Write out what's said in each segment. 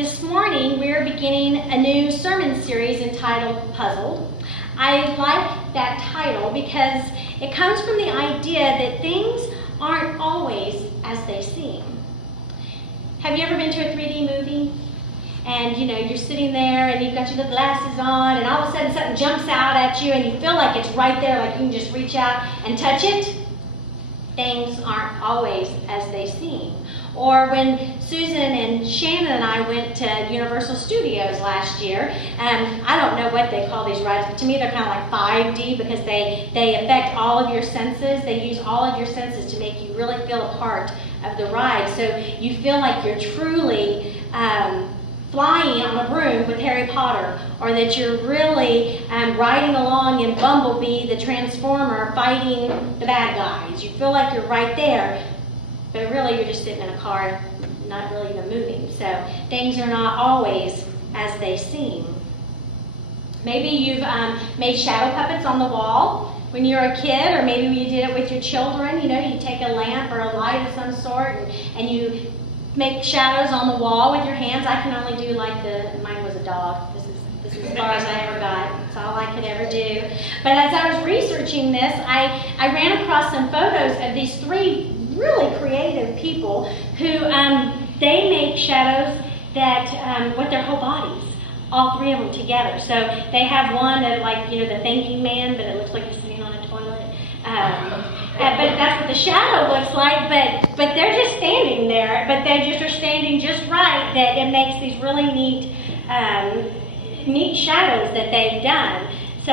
This morning we're beginning a new sermon series entitled Puzzled. I like that title because it comes from the idea that things aren't always as they seem. Have you ever been to a 3D movie? And you're sitting there and you've got your little glasses on and all of a sudden something jumps out at you and you feel like it's right there, like you can just reach out and touch it? Things aren't always as they seem. Or when Susan and Shannon and I went to Universal Studios last year, I don't know what they call these rides, but to me they're kind of like 5D because they affect all of your senses. They use all of your senses to make you really feel a part of the ride. So you feel like you're truly flying on a broom with Harry Potter, or that you're really riding along in Bumblebee, the Transformer, fighting the bad guys. You feel like you're right there. But really, you're just sitting in a car, not really even moving. So things are not always as they seem. Maybe you've made shadow puppets on the wall when you were a kid, or maybe you did it with your children. You take a lamp or a light of some sort, and you make shadows on the wall with your hands. I can only do mine was a dog. This is as far as I ever got. That's all I could ever do. But as I was researching this, I ran across some photos of these three really creative people who they make shadows that with their whole bodies, all three of them together. So they have one of the thinking man, but it looks like he's sitting on a toilet. But that's what the shadow looks like. But they're just standing there. But they just are standing just right that it makes these really neat shadows that they've done. So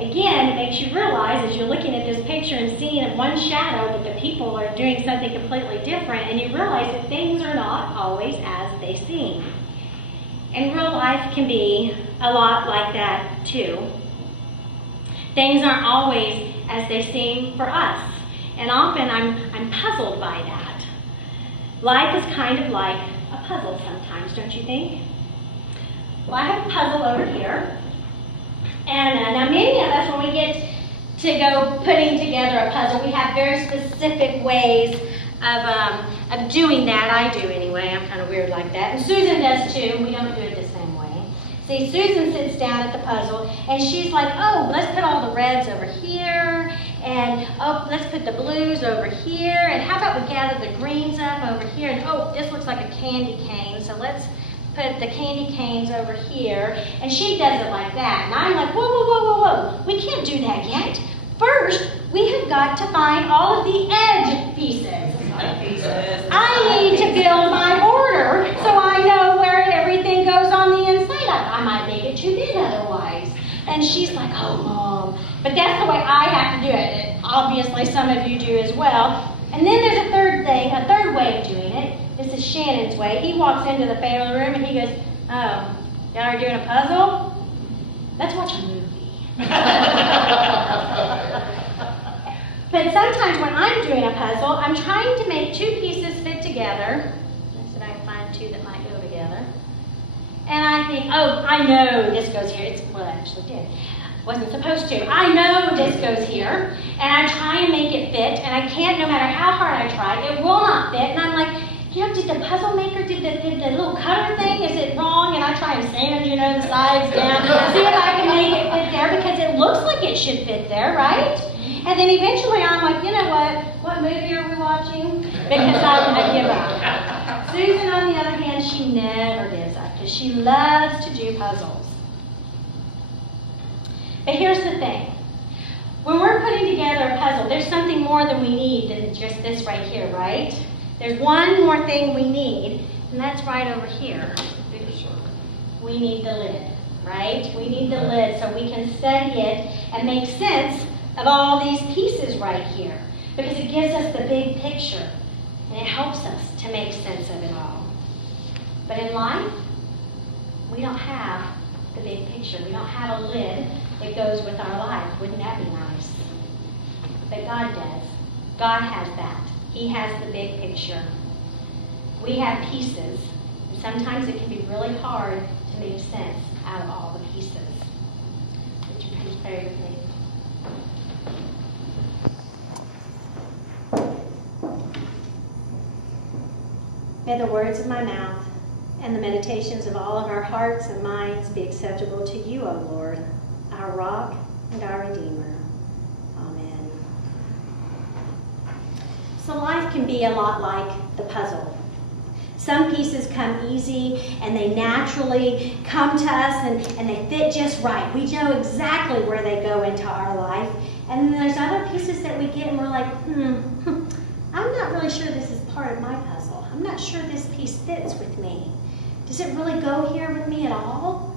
again, it makes you realize as you're looking at this picture and seeing one shadow, but the people are doing something completely different, and you realize that things are not always as they seem. And real life can be a lot like that too. Things aren't always as they seem for us, and often I'm puzzled by that. Life is kind of like a puzzle sometimes, don't you think? Well, I have a puzzle over here. And now many of us, when we get to go putting together a puzzle, we have very specific ways of doing that. I do anyway. I'm kind of weird like that. And Susan does too. We don't do it the same way. See, Susan sits down at the puzzle, and she's like, oh, let's put all the reds over here, and oh, let's put the blues over here, and how about we gather the greens up over here, and oh, this looks like a candy cane, so let's put the candy canes over here, and she does it like that. And I'm like, whoa, whoa, whoa, whoa, whoa. We can't do that yet. First, we have got to find all of the edge pieces. I need to build my border so I know where everything goes on the inside. I might make it too big otherwise. And she's like, oh, Mom. But that's the way I have to do it. Obviously, some of you do as well. And then there's a third way of doing it. This is Shannon's way. He walks into the family room and he goes, oh, y'all are doing a puzzle? Let's watch a movie. But sometimes when I'm doing a puzzle, I'm trying to make two pieces fit together. Let's see if I can find two that might go together. And I think, oh, I know this goes here. Well, it actually did. Wasn't supposed to. I know this goes here. And I try and make it fit. And I can't, no matter how hard I try, it will not fit. And I'm like, did the puzzle maker, did the little cutter thing, is it wrong? And I try and sand, the sides down, see if I can make it fit there, because it looks like it should fit there, right? And then eventually I'm like, you know what movie are we watching? Because I give up. Susan, on the other hand, she never gives up, because she loves to do puzzles. But here's the thing. When we're putting together a puzzle, there's something more than we need than just this right here, right? There's one more thing we need, and that's right over here. We need the lid, right? We need the lid so we can study it and make sense of all these pieces right here, because it gives us the big picture, and it helps us to make sense of it all. But in life, we don't have the big picture. We don't have a lid that goes with our life. Wouldn't that be nice? But God does. God has that. He has the big picture. We have pieces, and sometimes it can be really hard to make sense out of all the pieces. Would you please pray with me? May the words of my mouth and and the meditations of all of our hearts and minds be acceptable to you, O Lord, our rock and our Redeemer. Amen. So life can be a lot like the puzzle. Some pieces come easy and they naturally come to us and they fit just right. We know exactly where they go into our life. And then there's other pieces that we get and we're like, I'm not really sure this is part of my puzzle. I'm not sure this piece fits with me. Does it really go here with me at all?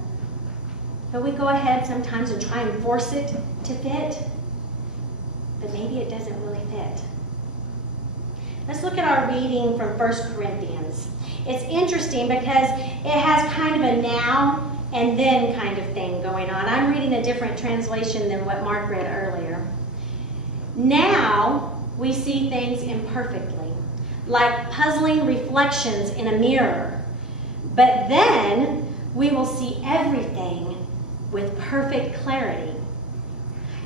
But we go ahead sometimes and try and force it to fit, but maybe it doesn't really fit. Let's look at our reading from 1 Corinthians. It's interesting because it has kind of a now and then kind of thing going on. I'm reading a different translation than what Mark read earlier. Now we see things imperfectly, like puzzling reflections in a mirror. But then we will see everything with perfect clarity.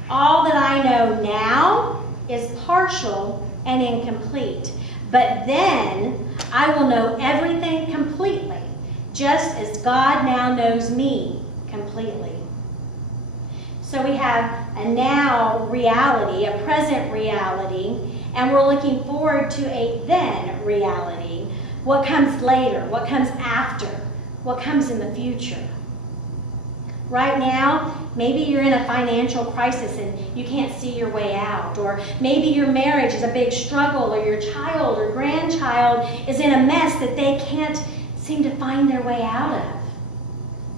All that I know now is partial and incomplete. But then I will know everything completely, just as God now knows me completely. So we have a now reality, a present reality, and we're looking forward to a then reality. What comes later? What comes after? What comes in the future? Right now, maybe you're in a financial crisis and you can't see your way out. Or maybe your marriage is a big struggle, or your child or grandchild is in a mess that they can't seem to find their way out of.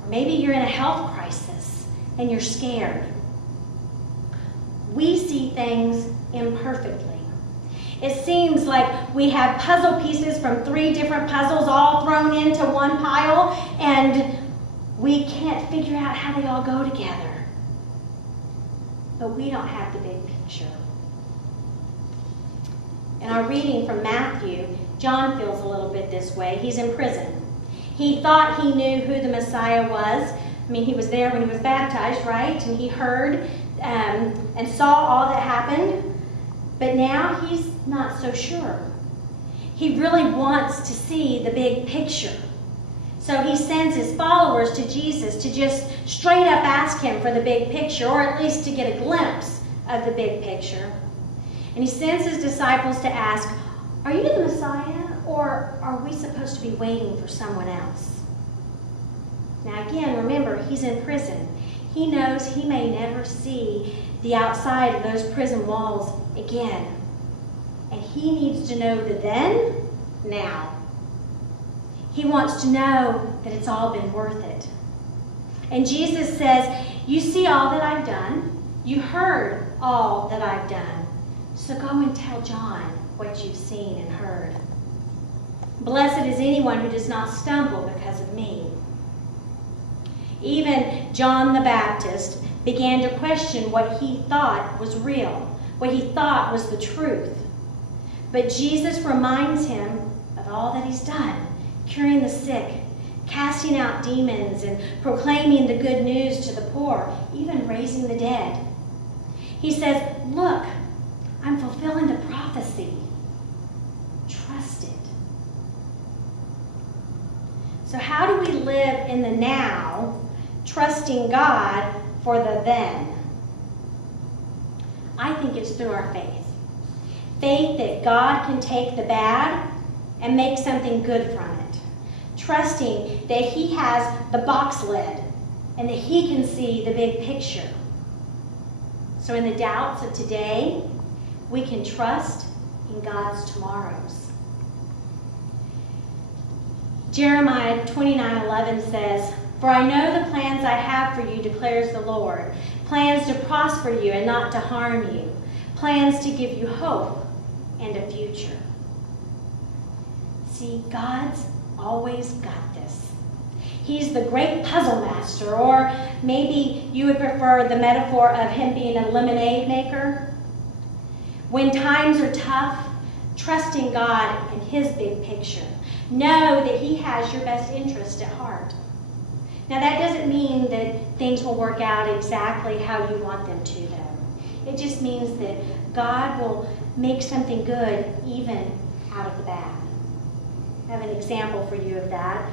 Or maybe you're in a health crisis and you're scared. We see things imperfectly. It seems like we have puzzle pieces from 3 different puzzles all thrown into one pile, and we can't figure out how they all go together. But we don't have the big picture. In our reading from Matthew, John feels a little bit this way. He's in prison. He thought he knew who the Messiah was. I mean, he was there when he was baptized, right? And he heard and saw all that happened. But now he's not so sure. He really wants to see the big picture. So he sends his followers to Jesus to just straight up ask him for the big picture, or at least to get a glimpse of the big picture. And he sends his disciples to ask, are you the Messiah, or are we supposed to be waiting for someone else? Now again, remember, he's in prison. He knows he may never see the outside of those prison walls again. And he needs to know the then, now. He wants to know that it's all been worth it. And Jesus says, you see all that I've done. You heard all that I've done. So go and tell John what you've seen and heard. Blessed is anyone who does not stumble because of me. Even John the Baptist began to question what he thought was real, what he thought was the truth. But Jesus reminds him of all that he's done. Curing the sick, casting out demons, and proclaiming the good news to the poor, even raising the dead. He says, look, I'm fulfilling the prophecy. Trust it. So how do we live in the now, trusting God for the then? I think it's through our faith. Faith that God can take the bad and make something good from it. Trusting that he has the box lid and that he can see the big picture. So in the doubts of today, we can trust in God's tomorrows. Jeremiah 29:11 says, for I know the plans I have for you, declares the Lord. Plans to prosper you and not to harm you. Plans to give you hope and a future. See, God's always got this. He's the great puzzle master, or maybe you would prefer the metaphor of him being a lemonade maker. When times are tough, trust in God and his big picture. Know that he has your best interest at heart. Now that doesn't mean that things will work out exactly how you want them to, though. It just means that God will make something good even out of the bad. I have an example for you of that.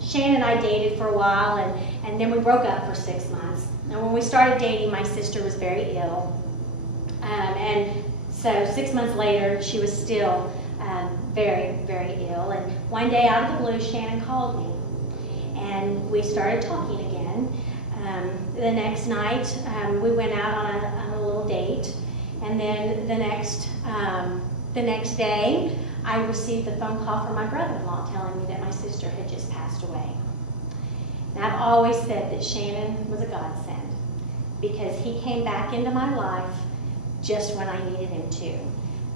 Shannon and I dated for a while, and then we broke up for 6 months. And when we started dating, my sister was very ill. And so 6 months later, she was still very, very ill. And one day, out of the blue, Shannon called me, and we started talking again. The next night, we went out on a little date, and then the next day, I received a phone call from my brother-in-law telling me that my sister had just passed away. And I've always said that Shannon was a godsend, because he came back into my life just when I needed him to.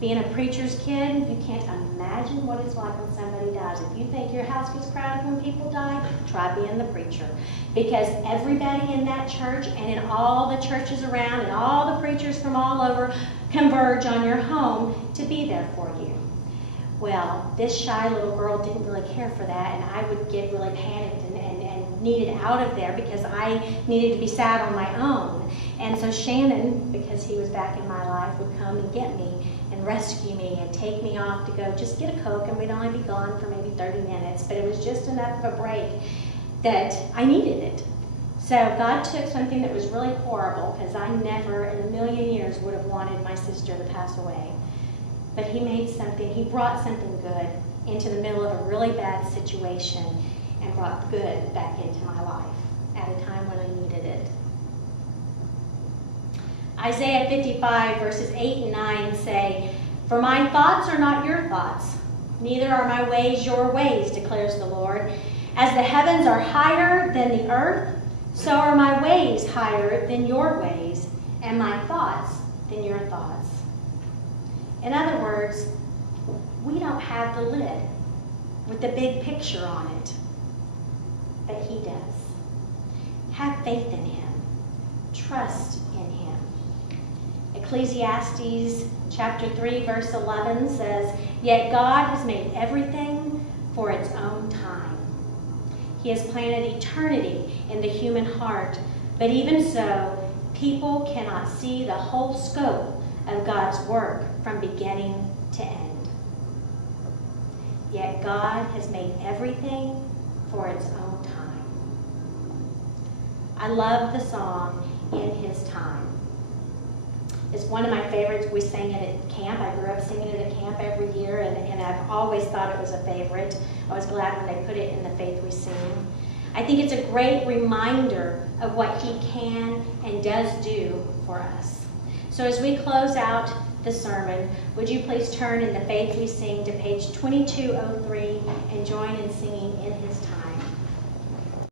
Being a preacher's kid, you can't imagine what it's like when somebody dies. If you think your house gets crowded when people die, try being the preacher. Because everybody in that church and in all the churches around and all the preachers from all over converge on your home to be there for you. Well, this shy little girl didn't really care for that, and I would get really panicked and needed out of there because I needed to be sad on my own. And so Shannon, because he was back in my life, would come and get me and rescue me and take me off to go just get a Coke, and we'd only be gone for maybe 30 minutes, but it was just enough of a break that I needed it. So God took something that was really horrible, because I never in a million years would have wanted my sister to pass away. But he brought something good into the middle of a really bad situation and brought good back into my life at a time when I needed it. Isaiah 55 verses 8 and 9 say, "For my thoughts are not your thoughts, neither are my ways your ways, declares the Lord. As the heavens are higher than the earth, so are my ways higher than your ways, and my thoughts than your thoughts." In other words, we don't have the lid with the big picture on it, but he does. Have faith in him. Trust in him. Ecclesiastes chapter 3 verse 11 says, "Yet God has made everything for its own time. He has planted eternity in the human heart, but even so, people cannot see the whole scope of God's work from beginning to end. Yet God has made everything for its own time." I love the song, "In His Time." It's one of my favorites. We sang it at camp. I grew up singing it at camp every year, and I've always thought it was a favorite. I was glad when they put it in the Faith We Sing. I think it's a great reminder of what He can and does do for us. So as we close out the sermon, would you please turn in the Faith We Sing to page 2203 and join in singing "In His